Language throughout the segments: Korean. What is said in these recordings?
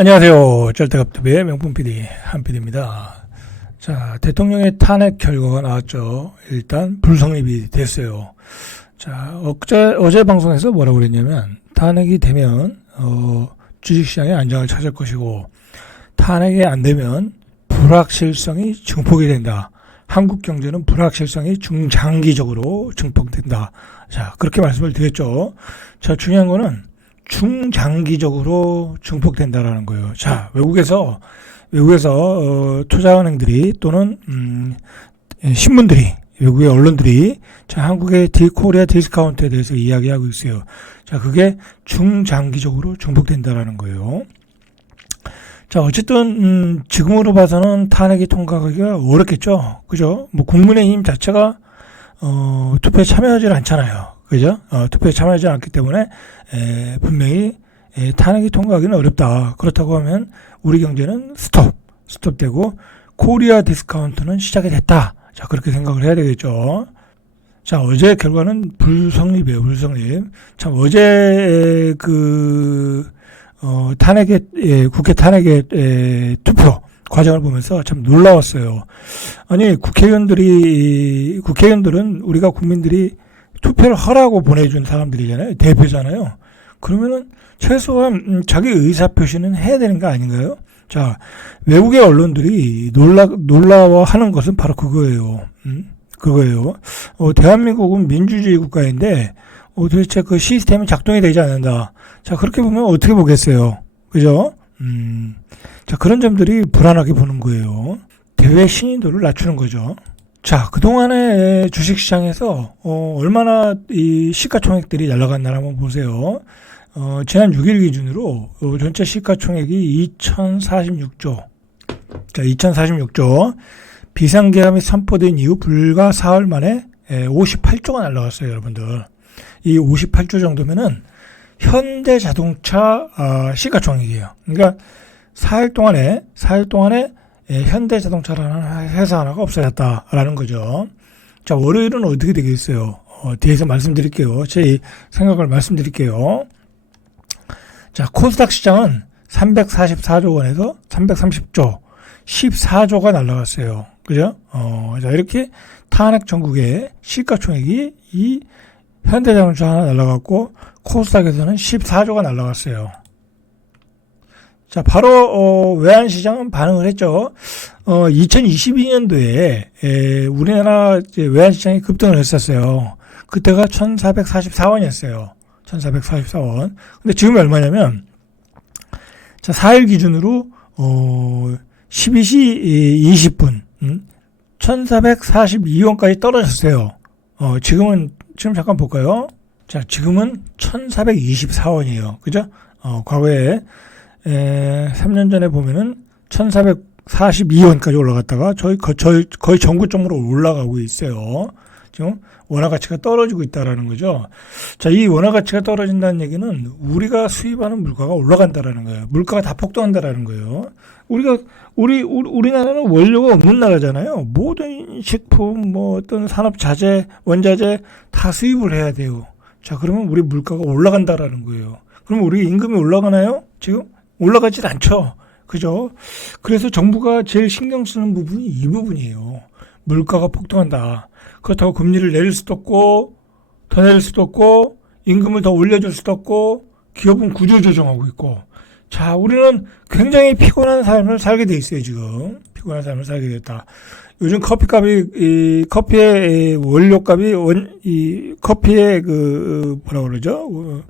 안녕하세요. 짤때갑TV의 명품 PD 한PD입니다. 자, 대통령의 탄핵 결과가 나왔죠. 일단 불성립이 됐어요. 자, 어제 방송에서 뭐라고 그랬냐면 탄핵이 되면 주식시장의 안정을 찾을 것이고 탄핵이 안 되면 불확실성이 증폭이 된다. 한국 경제는 불확실성이 중장기적으로 증폭된다. 자, 그렇게 말씀을 드렸죠. 자, 중요한 거는 중장기적으로 증폭된다라는 거예요. 자, 외국에서 투자은행들이 또는 신문들이, 외국의 언론들이 자, 한국의 코리아 디스카운트에 대해서 이야기하고 있어요. 자, 그게 중장기적으로 증폭된다라는 거예요. 자, 어쨌든 지금으로 봐서는 탄핵이 통과하기가 어렵겠죠. 그죠? 뭐 국민의힘 자체가 투표에 참여하지 않잖아요. 그죠? 투표에 참여하지 않기 때문에 분명히 탄핵이 통과하기는 어렵다. 그렇다고 하면 우리 경제는 스톱되고 코리아 디스카운트는 시작이 됐다. 자, 그렇게 생각을 해야 되겠죠. 자, 어제 결과는 불성립이에요. 불성립. 참 어제 국회 탄핵의 투표 과정을 보면서 참 놀라웠어요. 아니, 국회의원들은 우리가 국민들이 투표를 하라고 보내준 사람들이잖아요. 대표잖아요. 그러면은 최소한 자기 의사표시는 해야 되는 거 아닌가요? 자, 외국의 언론들이 놀라워하는 것은 바로 그거예요. 그거예요. 대한민국은 민주주의 국가인데 도대체 그 시스템이 작동이 되지 않는다. 자, 그렇게 보면 어떻게 보겠어요? 그죠? 자, 그런 점들이 불안하게 보는 거예요. 대외 신인도를 낮추는 거죠. 자, 그동안에 주식시장에서 얼마나 이 시가총액들이 날아갔나 한번 보세요. 지난 6일 기준으로 전체 시가총액이 2046조. 자, 2046조. 비상계엄이 선포된 이후 불과 4월 만에 58조가 날아갔어요, 여러분들. 이 58조 정도면은 현대자동차 시가총액이에요. 그러니까 4일 동안에 현대자동차라는 회사 하나가 없어졌다라는 거죠. 자, 월요일은 어떻게 되겠어요? 뒤에서 말씀드릴게요. 제 생각을 말씀드릴게요. 자, 코스닥 시장은 344조 원에서 330조, 14조가 날라갔어요. 그죠? 자, 이렇게 탄핵 전국의 시가총액이 이 현대자동차 하나 날라갔고, 코스닥에서는 14조가 날라갔어요. 자, 바로 외환시장은 반응을 했죠. 2022년도에 우리나라 외환시장이 급등을 했었어요. 그때가 1,444원이었어요. 1,444원. 근데 지금 얼마냐면, 자, 4일 기준으로 12시 20분 1,442원까지 떨어졌어요. 지금 잠깐 볼까요? 자, 지금은 1,424원이에요. 그죠? 과거에 3년 전에 보면은 1,442원까지 올라갔다가 거의 전구점으로 올라가고 있어요. 지금 원화 가치가 떨어지고 있다라는 거죠. 자, 이 원화 가치가 떨어진다는 얘기는 우리가 수입하는 물가가 올라간다라는 거예요. 물가가 다 폭등한다라는 거예요. 우리나라는 원료가 없는 나라잖아요. 모든 식품, 뭐 어떤 산업 자재, 원자재 다 수입을 해야 돼요. 자, 그러면 우리 물가가 올라간다라는 거예요. 그럼 우리 임금이 올라가나요? 지금? 올라가질 않죠. 그죠? 그래서 정부가 제일 신경 쓰는 부분이 이 부분이에요. 물가가 폭등한다. 그렇다고 금리를 내릴 수도 없고, 더 내릴 수도 없고, 임금을 더 올려줄 수도 없고, 기업은 구조조정하고 있고. 자, 우리는 굉장히 피곤한 삶을 살게 돼 있어요, 지금. 피곤한 삶을 살게 됐다. 요즘 커피의 원료값이, 커피의 뭐라 그러죠?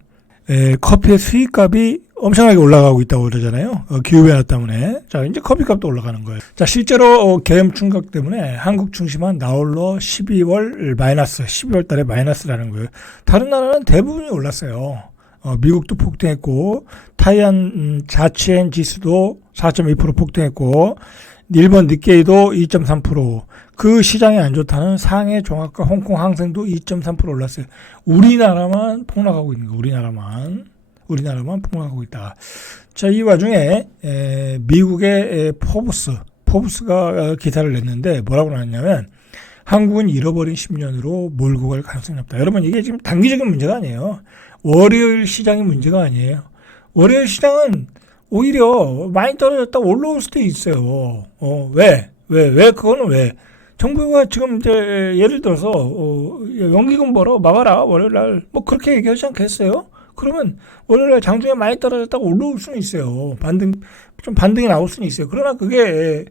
커피의 수입값이 엄청나게 올라가고 있다고 그러잖아요. 기후변화 때문에. 자, 이제 커피값도 올라가는 거예요. 자, 실제로 계엄 충격 때문에 한국 중심한 나홀로 12월 달에 마이너스라는 거예요. 다른 나라는 대부분이 올랐어요. 미국도 폭등했고, 타이완 자치엔 지수도 4.2% 폭등했고, 일본 니케이도 2.3%, 그 시장이 안 좋다는 상해 종합과 홍콩 항생도 2.3% 올랐어요. 우리나라만 폭락하고 있는 거예요. 우리나라만 폭락하고 있다. 자, 이 와중에 미국의 포브스가 기사를 냈는데 뭐라고 나왔냐면 한국은 잃어버린 10년으로 몰고 갈 가능성이 없다. 여러분, 이게 지금 단기적인 문제가 아니에요. 월요일 시장이 문제가 아니에요. 월요일 시장은 오히려 많이 떨어졌다가 올라올 수도 있어요. 왜, 그거는 왜? 정부가 지금 이제 예를 들어서, 연기금 벌어, 막아라, 월요일날. 뭐 그렇게 얘기하지 않겠어요? 그러면 월요일날 장중에 많이 떨어졌다가 올라올 수는 있어요. 반등이 나올 수는 있어요. 그러나 그게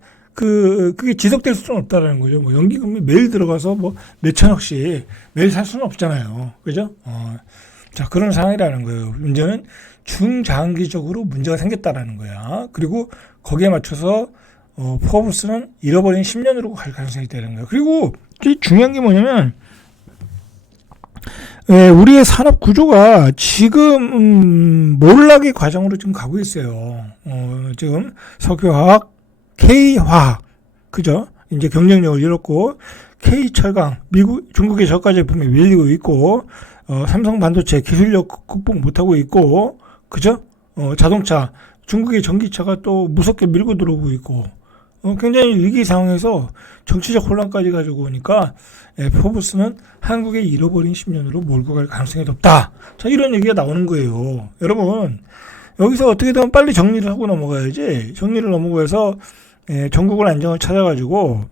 지속될 수는 없다라는 거죠. 뭐 연기금이 매일 들어가서 뭐 몇천억씩 매일 살 수는 없잖아요. 그죠? 자, 그런 상황이라는 거예요. 문제는 중장기적으로 문제가 생겼다라는 거야. 그리고 거기에 맞춰서 포브스는 잃어버린 10년으로 갈 가능성이 있다는 거예요. 그리고 중요한 게 뭐냐면 우리의 산업 구조가 지금 몰락의 과정으로 지금 가고 있어요. 지금 석유화학, K화학, 그죠? 이제 경쟁력을 잃었고 K철강, 중국의 저가 제품이 밀리고 있고 삼성 반도체 기술력 극복 못하고 있고, 그죠? 자동차, 중국의 전기차가 또 무섭게 밀고 들어오고 있고, 굉장히 위기 상황에서 정치적 혼란까지 가지고 오니까 포브스는 한국의 잃어버린 10년으로 몰고 갈 가능성이 높다. 자, 이런 얘기가 나오는 거예요. 여러분, 여기서 어떻게든 빨리 정리를 하고 넘어가야지. 정리를 넘어가서 전국을 안정을 찾아가지고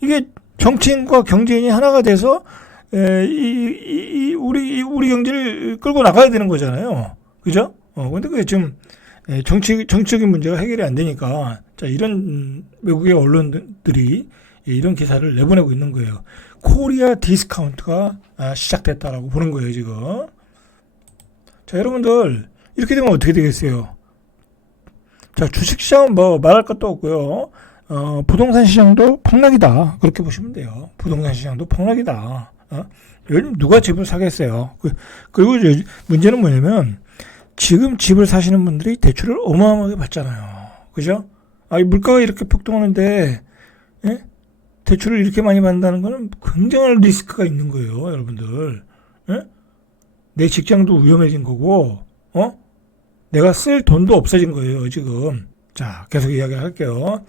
이게 정치인과 경제인이 하나가 돼서 우리 경제를 끌고 나가야 되는 거잖아요. 그죠? 근데 그게 지금 정치적인 문제가 해결이 안 되니까, 자, 이런 외국의 언론들이 이런 기사를 내보내고 있는 거예요. 코리아 디스카운트가 시작됐다라고 보는 거예요, 지금. 자, 여러분들, 이렇게 되면 어떻게 되겠어요? 자, 주식시장은 뭐 말할 것도 없고요. 부동산 시장도 폭락이다. 그렇게 보시면 돼요. 부동산 시장도 폭락이다. 요즘 누가 집을 사겠어요? 그리고 문제는 뭐냐면, 지금 집을 사시는 분들이 대출을 어마어마하게 받잖아요. 그죠? 물가가 이렇게 폭등하는데, 예? 대출을 이렇게 많이 받는다는 거는 굉장한 리스크가 있는 거예요, 여러분들. 예? 내 직장도 위험해진 거고, 내가 쓸 돈도 없어진 거예요, 지금. 자, 계속 이야기할게요.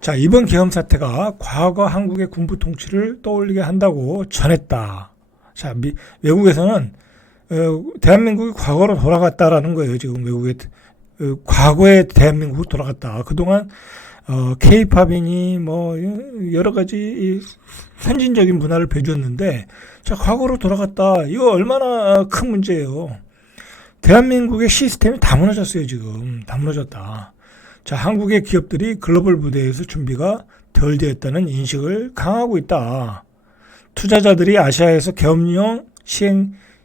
자, 이번 계엄 사태가 과거 한국의 군부 통치를 떠올리게 한다고 전했다. 자, 외국에서는 대한민국이 과거로 돌아갔다라는 거예요. 지금 외국의 과거의 대한민국으로 돌아갔다. 그동안 K-팝이니 뭐 여러 가지 선진적인 문화를 배웠는데, 자, 과거로 돌아갔다. 이거 얼마나 큰 문제예요. 대한민국의 시스템이 다 무너졌어요. 지금 다 무너졌다. 자, 한국의 기업들이 글로벌 무대에서 준비가 덜 되었다는 인식을 강화하고 있다. 투자자들이 아시아에서 계엄령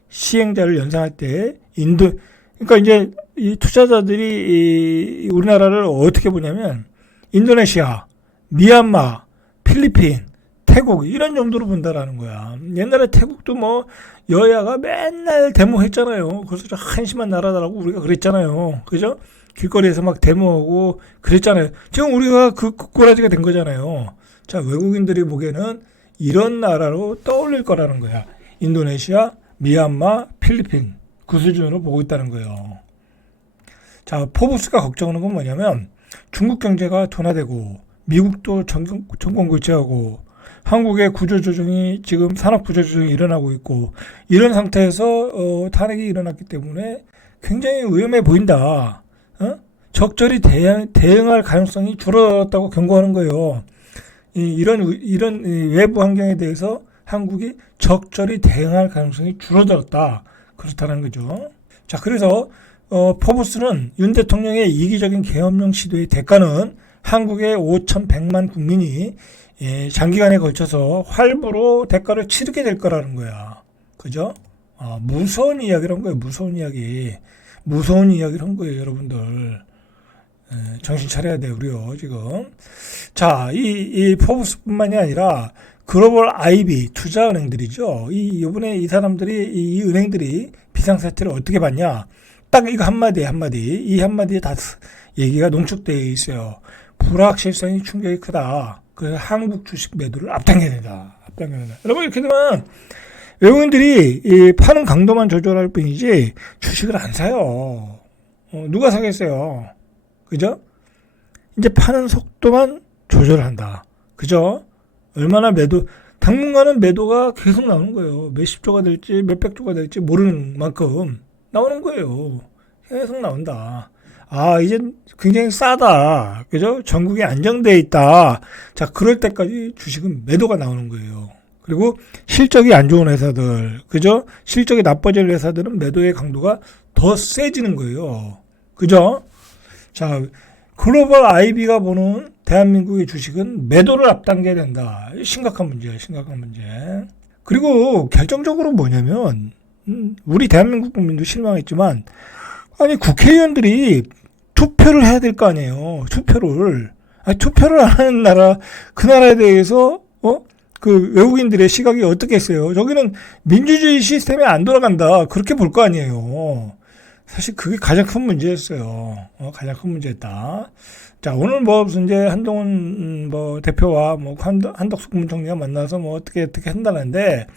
시행자를 연상할 때 그러니까 이제 이 투자자들이 우리나라를 어떻게 보냐면 인도네시아, 미얀마, 필리핀, 태국 이런 정도로 본다라는 거야. 옛날에 태국도 뭐 여야가 맨날 데모했잖아요. 그래서 한심한 나라다라고 우리가 그랬잖아요. 그죠? 길거리에서 막 데모하고 그랬잖아요. 지금 우리가 그 꼬라지가 된 거잖아요. 자, 외국인들이 보기에는 이런 나라로 떠올릴 거라는 거야. 인도네시아, 미얀마, 필리핀 그 수준으로 보고 있다는 거예요. 자, 포브스가 걱정하는 건 뭐냐면 중국 경제가 둔화되고 미국도 정권 교체하고 한국의 구조조정이 지금 산업 구조조정이 일어나고 있고 이런 상태에서 탄핵이 일어났기 때문에 굉장히 위험해 보인다. 적절히 대응할 가능성이 줄어들었다고 경고하는 거예요. 이런 외부 환경에 대해서 한국이 적절히 대응할 가능성이 줄어들었다. 그렇다는 거죠. 자, 그래서 포브스는 윤 대통령의 이기적인 계엄령 시도의 대가는 한국의 5,100만 국민이 장기간에 걸쳐서 활보로 대가를 치르게 될 거라는 거야. 그죠? 무서운 이야기를 한 거예요. 무서운 이야기를 한 거예요, 여러분들. 정신 차려야 돼요, 우리요, 지금. 자, 이 포브스뿐만이 아니라 글로벌 IB 투자은행들이죠. 이번에 이 사람들이, 이 은행들이 비상사태를 어떻게 봤냐. 딱 이거 한마디. 이 한마디에 다 얘기가 농축되어 있어요. 불확실성이 충격이 크다. 그래서 한국 주식 매도를 앞당겨야 된다. 여러분, 이렇게 되면 외국인들이 파는 강도만 조절할 뿐이지 주식을 안 사요. 누가 사겠어요? 그죠? 이제 파는 속도만 조절한다. 그죠? 얼마나 당분간은 매도가 계속 나오는 거예요. 몇십 조가 될지 몇백 조가 될지 모르는 만큼 나오는 거예요. 계속 나온다. 이제 굉장히 싸다. 그죠? 전국이 안정돼 있다. 자, 그럴 때까지 주식은 매도가 나오는 거예요. 그리고 실적이 안 좋은 회사들, 그죠? 실적이 나빠질 회사들은 매도의 강도가 더 세지는 거예요. 그죠? 자, 글로벌 IB가 보는 대한민국의 주식은 매도를 앞당겨야 된다. 심각한 문제예요. 심각한 문제. 그리고 결정적으로 뭐냐면 우리 대한민국 국민도 실망했지만 아니 국회의원들이 투표를 해야 될 거 아니에요. 투표를 안 하는 나라 그 나라에 대해서 그 외국인들의 시각이 어떻겠어요? 저기는 민주주의 시스템이 안 돌아간다. 그렇게 볼 거 아니에요. 사실 그게 가장 큰 문제였어요. 가장 큰 문제였다. 자, 오늘 이제 한동훈 대표와 한덕수 국무총리가 만나서 어떻게 한다는데,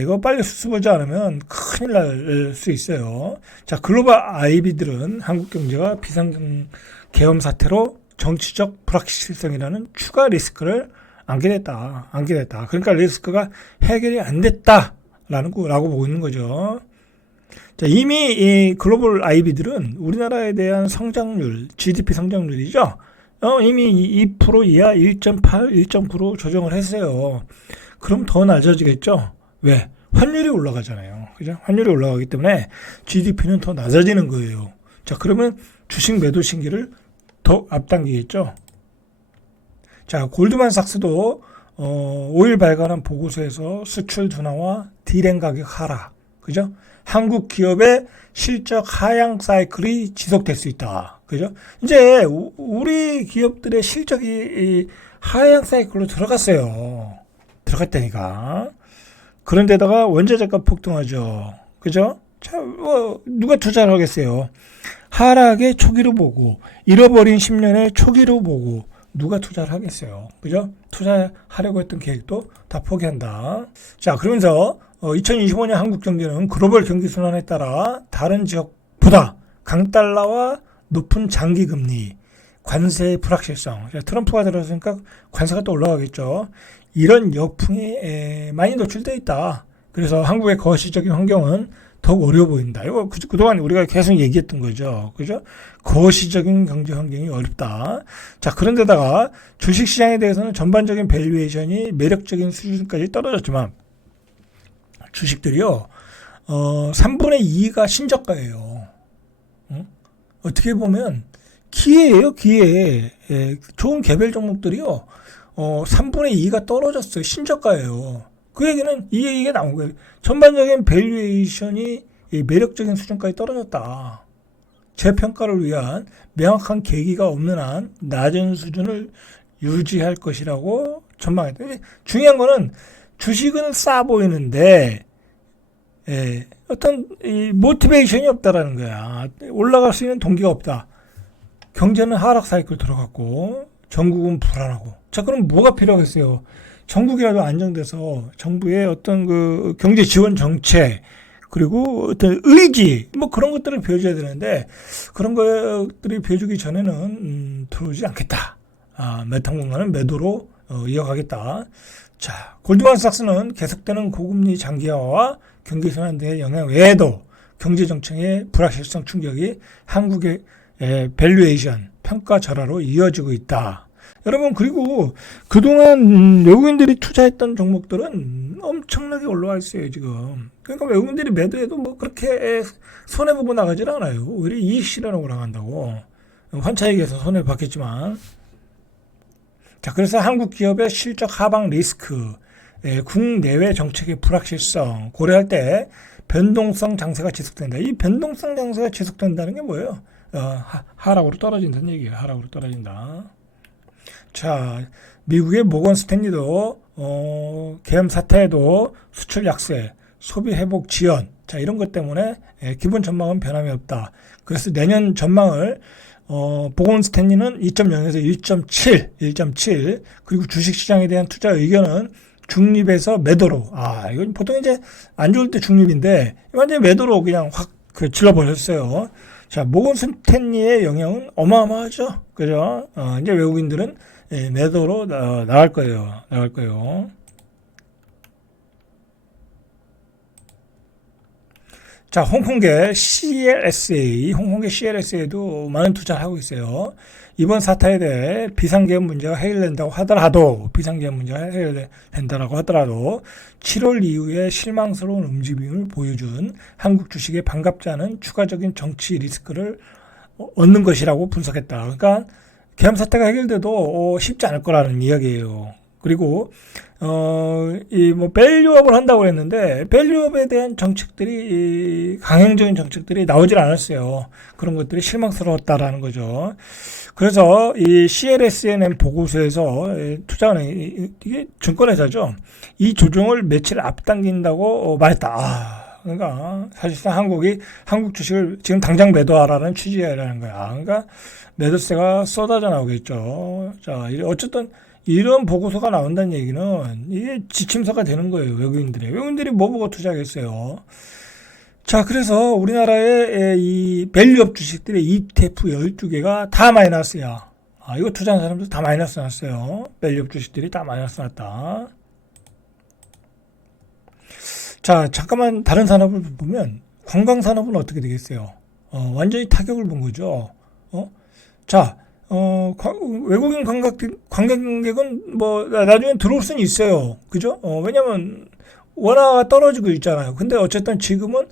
이거 빨리 수습하지 않으면 큰일 날 수 있어요. 자, 글로벌 IB들은 한국 경제가 비상계엄 사태로 정치적 불확실성이라는 추가 리스크를 안게 됐다. 그러니까 리스크가 해결이 안 됐다라고 보고 있는 거죠. 자, 이미 이 글로벌 IB들은 우리나라에 대한 성장률, GDP 성장률이죠. 이미 2% 이하 1.8, 1.9로 조정을 했어요. 그럼 더 낮아지겠죠? 왜? 환율이 올라가잖아요. 그죠? 환율이 올라가기 때문에 GDP는 더 낮아지는 거예요. 자, 그러면 주식 매도 신기를 더 앞당기겠죠? 자, 골드만삭스도 5일 발간한 보고서에서 수출 둔화와 디램 가격 하락, 그죠? 한국 기업의 실적 하향 사이클이 지속될 수 있다, 그죠? 이제 우리 기업들의 실적이 하향 사이클로 들어갔다니까. 그런데다가 원자재가 폭등하죠, 그죠? 자, 누가 투자를 하겠어요? 하락의 초기로 보고 잃어버린 10년의 초기로 보고 누가 투자를 하겠어요? 그죠? 투자하려고 했던 계획도 다 포기한다. 자, 그러면서 2025년 한국 경제는 글로벌 경기 순환에 따라 다른 지역보다 강달러와 높은 장기 금리, 관세의 불확실성. 트럼프가 들어서니까 관세가 또 올라가겠죠. 이런 역풍에 많이 노출되어 있다. 그래서 한국의 거시적인 환경은 더욱 어려워 보인다. 이거 그동안 우리가 계속 얘기했던 거죠. 그죠? 거시적인 경제 환경이 어렵다. 자, 그런데다가 주식시장에 대해서는 전반적인 밸류에이션이 매력적인 수준까지 떨어졌지만 주식들이요, 3분의 2가 신저가예요. 어떻게 보면 기회예요, 기회. 좋은 개별 종목들이요, 3분의 2가 떨어졌어요. 신저가예요. 그 얘기는 이게 나온 거예요. 전반적인 밸류에이션이 매력적인 수준까지 떨어졌다. 재평가를 위한 명확한 계기가 없는 한 낮은 수준을 유지할 것이라고 전망했다. 중요한 거는 주식은 싸 보이는데 어떤 모티베이션이 없다라는 거야. 올라갈 수 있는 동기가 없다. 경제는 하락 사이클 들어갔고 전국은 불안하고. 자, 그럼 뭐가 필요하겠어요? 전국이라도 안정돼서 정부의 어떤 그 경제 지원 정책, 그리고 어떤 의지, 그런 것들을 보여줘야 되는데, 그런 것들이 보여주기 전에는, 들어오지 않겠다. 당분간은 매도로 이어가겠다. 자, 골드만삭스는 계속되는 고금리 장기화와 경기 순환 등의 영향 외에도 경제 정책의 불확실성 충격이 한국의 밸류에이션, 평가 절하로 이어지고 있다. 여러분, 그리고 그동안 외국인들이 투자했던 종목들은 엄청나게 올라와 있어요, 지금. 그러니까 외국인들이 매도해도 그렇게 손해보고 나가질 않아요. 오히려 이익 실현하고 나간다고. 환차익에서 손해를 받겠지만. 자, 그래서 한국 기업의 실적 하방 리스크, 국내외 정책의 불확실성 고려할 때 변동성 장세가 지속된다. 이 변동성 장세가 지속된다는 게 뭐예요? 하락으로 떨어진다는 얘기예요. 하락으로 떨어진다. 자, 미국의 모건 스탠리도 계엄 사태에도 수출 약세, 소비 회복 지연, 자, 이런 것 때문에 기본 전망은 변함이 없다. 그래서 내년 전망을 모건 스탠리는 2.0에서 1.7, 그리고 주식시장에 대한 투자 의견은 중립에서 매도로. 이건 보통 이제 안 좋을 때 중립인데 완전히 매도로 그냥 확 질러버렸어요. 자, 모건 스탠리의 영향은 어마어마하죠. 그죠? 이제 외국인들은 매도로 나갈 거예요. 자, 홍콩계 CLSA도 많은 투자를 하고 있어요. 이번 사태에 대해 비상계엄 문제가 해결된다고 하더라도, 7월 이후에 실망스러운 움직임을 보여준 한국 주식에 반갑지 않은 추가적인 정치 리스크를 얻는 것이라고 분석했다. 그러니까 계엄 사태가 해결돼도 쉽지 않을 거라는 이야기예요. 그리고 밸류업을 한다고 했는데, 밸류업에 대한 정책들이, 강행적인 정책들이 나오질 않았어요. 그런 것들이 실망스러웠다라는 거죠. 그래서 이 CLSNM 보고서에서 투자은행, 이게 증권회사죠. 이 조정을 며칠 앞당긴다고 말했다. 그러니까 사실상 한국 주식을 지금 당장 매도하라는 취지라는 거야. 그러니까 매도세가 쏟아져 나오겠죠. 자, 어쨌든 이런 보고서가 나온다는 얘기는 이게 지침서가 되는 거예요. 외국인들이 뭐 보고 투자하겠어요. 자, 그래서 우리나라의 이 밸류업 주식들의 ETF 12개가 다 마이너스야. 이거 투자하는 사람들 다 마이너스 났어요. 밸류업 주식들이 다 마이너스 났다. 자, 잠깐만 다른 산업을 보면 관광산업은 어떻게 되겠어요? 완전히 타격을 본 거죠. 자, 외국인 관광객은 뭐 나중에 들어올 수는 있어요. 그죠? 왜냐면 원화가 떨어지고 있잖아요. 근데 어쨌든 지금은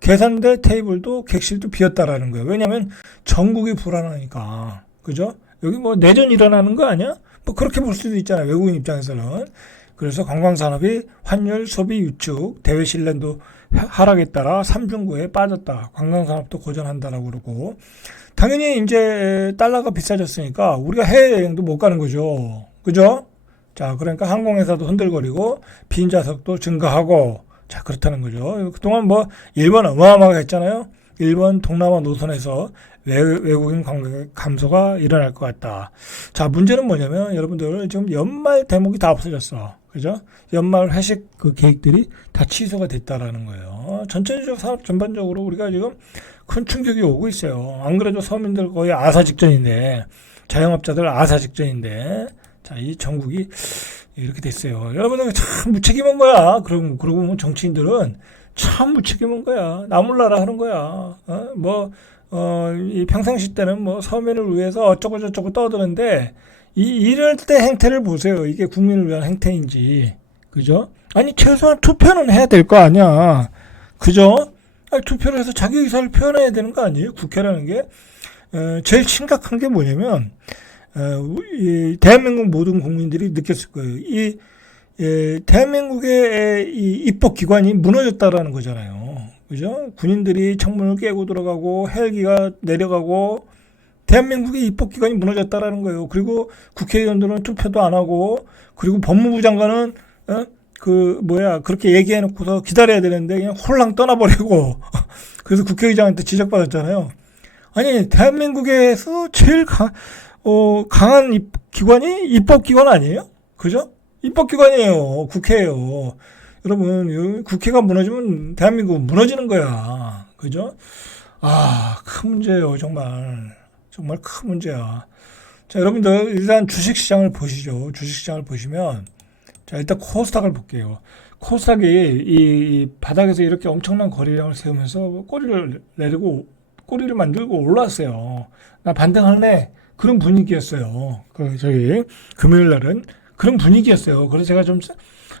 계산대 테이블도 객실도 비었다라는 거예요. 왜냐면 전국이 불안하니까. 그죠? 여기 뭐 내전 일어나는 거 아니야? 뭐 그렇게 볼 수도 있잖아요. 외국인 입장에서는. 그래서 관광산업이 환율, 소비, 유축, 대외 신뢰도 하락에 따라 3중구에 빠졌다. 관광산업도 고전한다라고 그러고, 당연히 이제 달러가 비싸졌으니까 우리가 해외여행도 못 가는 거죠. 그죠? 자, 그러니까 항공회사도 흔들거리고 빈좌석도 증가하고, 자, 그렇다는 거죠. 그동안 뭐 일본 어마어마하게 했잖아요. 일본 동남아 노선에서 외국인 관광 감소가 일어날 것 같다. 자, 문제는 뭐냐면 여러분들 지금 연말 대목이 다 없어졌어. 그죠? 연말 회식 그 계획들이 다 취소가 됐다라는 거예요. 전체적 산업 전반적으로 우리가 지금 큰 충격이 오고 있어요. 안 그래도 서민들 거의 아사 직전인데, 자영업자들 아사 직전인데, 자, 이 전국이 이렇게 됐어요. 여러분들 참 무책임한 거야. 그러고 보면 정치인들은 참 무책임한 거야. 나몰라라 하는 거야. 이 평상시 때는 뭐 서민을 위해서 어쩌고저쩌고 떠드는데, 이럴 때 행태를 보세요. 이게 국민을 위한 행태인지. 그죠? 아니, 최소한 투표는 해야 될 거 아니야. 그죠? 투표를 해서 자기 의사를 표현해야 되는 거 아니에요? 국회라는 게. 제일 심각한 게 뭐냐면, 이 대한민국 모든 국민들이 느꼈을 거예요. 대한민국의 이 입법기관이 무너졌다라는 거잖아요. 그죠? 군인들이 창문을 깨고 들어가고, 헬기가 내려가고, 대한민국의 입법기관이 무너졌다라는 거예요. 그리고 국회의원들은 투표도 안 하고, 그리고 법무부 장관은, 그렇게 얘기해놓고서 기다려야 되는데, 그냥 홀랑 떠나버리고, 그래서 국회의장한테 지적받았잖아요. 아니, 대한민국에서 제일 강한 기관이 입법기관 아니에요? 그죠? 입법기관이에요. 국회예요. 여러분, 국회가 무너지면 대한민국은 무너지는 거야. 그죠? 큰 문제예요. 정말 큰 문제야. 자, 여러분들 일단 주식시장을 보시죠. 주식시장을 보시면, 자, 일단 코스닥을 볼게요. 코스닥이 이 바닥에서 이렇게 엄청난 거래량을 세우면서 꼬리를 만들고 올라왔어요. 나 반등할래? 그런 분위기였어요. 금요일 날은 그런 분위기였어요. 그래서 제가 좀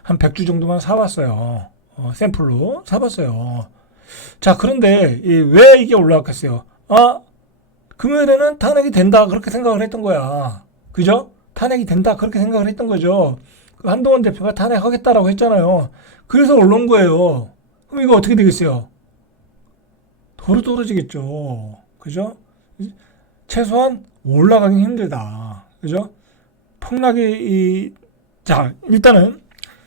한 100주 정도만 사왔어요. 샘플로 사봤어요. 자, 그런데 왜 이게 올라왔겠어요? 금요일에는 탄핵이 된다 그렇게 생각을 했던 거야. 그죠? 탄핵이 된다 그렇게 생각을 했던 거죠. 한동훈 대표가 탄핵하겠다라고 했잖아요. 그래서 올라온 거예요. 그럼 이거 어떻게 되겠어요? 도로 떨어지겠죠. 그죠? 최소한 올라가긴 힘들다. 그죠? 자, 일단은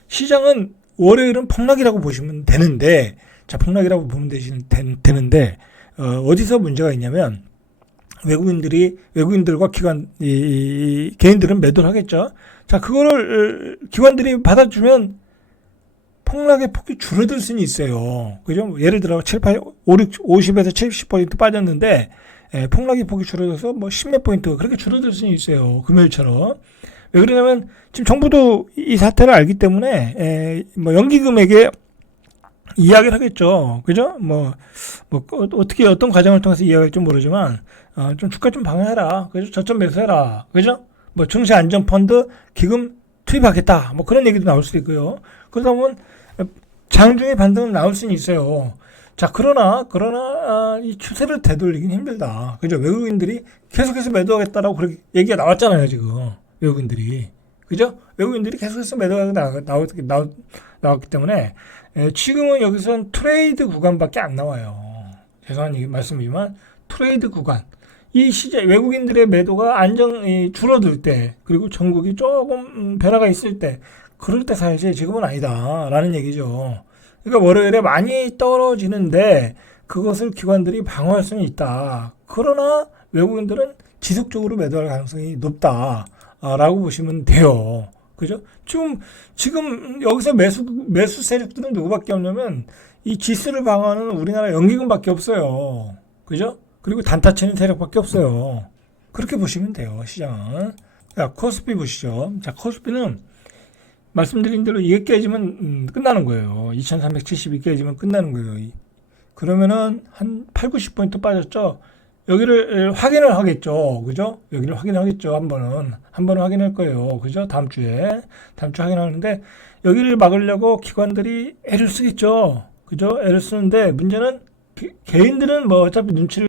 시장은 월요일은 폭락이라고 보시면 되는데, 자, 폭락이라고 보면 되는데, 어디서 문제가 있냐면, 외국인들과 개인들은 매도를 하겠죠. 자, 그거를 기관들이 받아주면 폭락의 폭이 줄어들 수는 있어요. 그죠? 예를 들어 50에서 70% 빠졌는데, 폭락의 폭이 줄어들어서 뭐 10몇 포인트 그렇게 줄어들 수는 있어요. 금요일처럼. 왜 그러냐면 지금 정부도 이 사태를 알기 때문에 뭐 연기금액에 이야기를 하겠죠. 그죠? 어떻게 어떤 과정을 통해서 이야기할지 모르지만, 좀 주가 좀 방어해라. 그죠? 저점 매수해라. 그죠? 증시 안전펀드 기금 투입하겠다. 그런 얘기도 나올 수도 있고요. 그러다 보면 장중에 반등은 나올 수는 있어요. 자, 그러나, 이 추세를 되돌리긴 힘들다. 그죠? 외국인들이 계속해서 매도하겠다라고 그렇게 얘기가 나왔잖아요, 지금. 외국인들이. 그죠? 외국인들이 계속해서 매도하겠다 나왔기 때문에, 지금은 여기서는 트레이드 구간밖에 안 나와요. 죄송한 말씀이지만, 트레이드 구간. 이 외국인들의 매도가 안정이 줄어들 때, 그리고 전국이 조금 변화가 있을 때, 그럴 때 사야지 지금은 아니다. 라는 얘기죠. 그러니까 월요일에 많이 떨어지는데, 그것을 기관들이 방어할 수는 있다. 그러나 외국인들은 지속적으로 매도할 가능성이 높다. 라고 보시면 돼요. 그죠? 지금 여기서 매수 세력들은 누구밖에 없냐면, 이 지수를 방어하는 우리나라 연기금밖에 없어요. 그죠? 그리고 단타 치는 세력밖에 없어요. 그렇게 보시면 돼요, 시장은. 자, 코스피 보시죠. 자, 코스피는 말씀드린 대로 이게 깨지면 끝나는 거예요. 2370이 깨지면 끝나는 거예요. 그러면은 한 8, 90포인트 빠졌죠. 여기를 확인을 하겠죠. 그죠? 여기를 확인하겠죠. 한 번은 확인할 거예요. 그죠? 다음 주에 확인하는데, 여기를 막으려고 기관들이 애를 쓰겠죠. 그죠? 애를 쓰는데, 문제는 개인들은 어차피 눈치로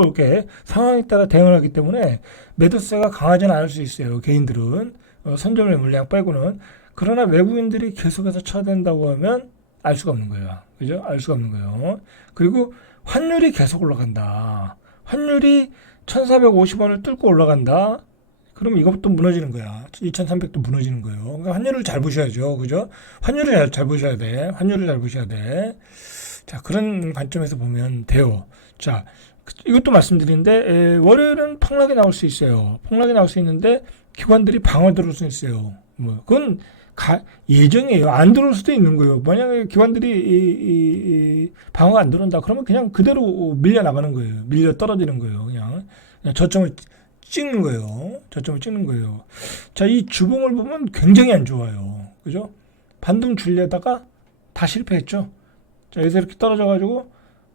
이렇게 상황에 따라 대응을 하기 때문에 매도세가 강하지는 않을 수 있어요. 개인들은 선점의 물량 빼고는. 그러나 외국인들이 계속해서 쳐댄다고 하면 알 수가 없는 거예요. 그죠? 알 수가 없는 거예요. 그리고 환율이 계속 올라간다. 환율이 1,450원을 뚫고 올라간다. 그럼 이것도 무너지는 거야. 2,300도 무너지는 거예요. 그러니까 환율을 잘 보셔야죠. 그죠? 환율을 잘 보셔야 돼. 자, 그런 관점에서 보면 돼요. 자, 이것도 말씀드리는데, 월요일은 폭락이 나올 수 있어요. 폭락이 나올 수 있는데, 기관들이 방어 들어올 수 있어요. 그건 예정이에요. 안 들어올 수도 있는 거예요. 만약에 기관들이 방어가 안 들어온다. 그러면 그냥 그대로 밀려 나가는 거예요. 밀려 떨어지는 거예요. 그냥 저점을 찍는 거예요. 자, 이 주봉을 보면 굉장히 안 좋아요. 그죠? 반등 줄려다가 다 실패했죠. 자, 여기서 이렇게 떨어져가지고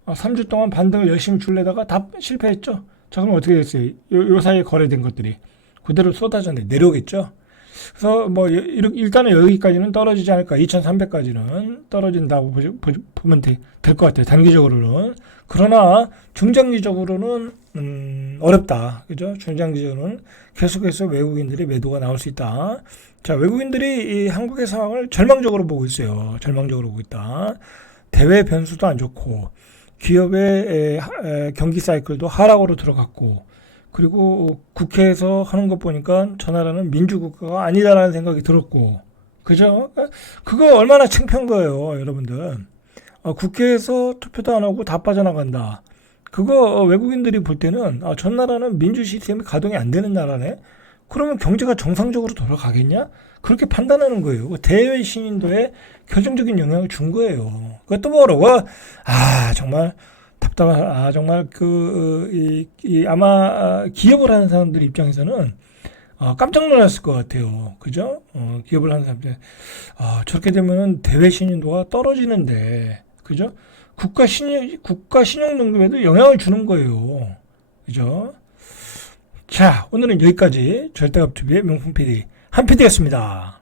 3주 동안 반등을 열심히 줄려다가 다 실패했죠. 자, 그럼 어떻게 됐어요? 요 사이에 거래된 것들이 그대로 쏟아져 내려오겠죠. 그래서 일단은 여기까지는 떨어지지 않을까. 2,300까지는 떨어진다고 보면 될 것 같아요. 단기적으로는. 그러나 중장기적으로는 어렵다. 그죠? 중장기적으로는 계속해서 외국인들의 매도가 나올 수 있다. 자, 외국인들이 이 한국의 상황을 절망적으로 보고 있어요. 절망적으로 보고 있다. 대외 변수도 안 좋고, 기업의 경기 사이클도 하락으로 들어갔고, 그리고 국회에서 하는 것 보니까 저 나라는 민주국가가 아니다라는 생각이 들었고, 그죠? 그거 얼마나 창피한 거예요, 여러분들. 국회에서 투표도 안 하고 다 빠져나간다. 그거 외국인들이 볼 때는 저 나라는 민주 시스템이 가동이 안 되는 나라네. 그러면 경제가 정상적으로 돌아가겠냐? 그렇게 판단하는 거예요. 대외 신인도에 결정적인 영향을 준 거예요. 그것도 모르고 정말 답답한 정말 아마 기업을 하는 사람들 입장에서는 깜짝 놀랐을 것 같아요. 그죠? 기업을 하는 사람들 저렇게 되면은 대외 신인도가 떨어지는데, 그죠? 국가 신용 등급에도 영향을 주는 거예요. 그죠? 자, 오늘은 여기까지 절대값TV의 명품 PD 한 PD였습니다.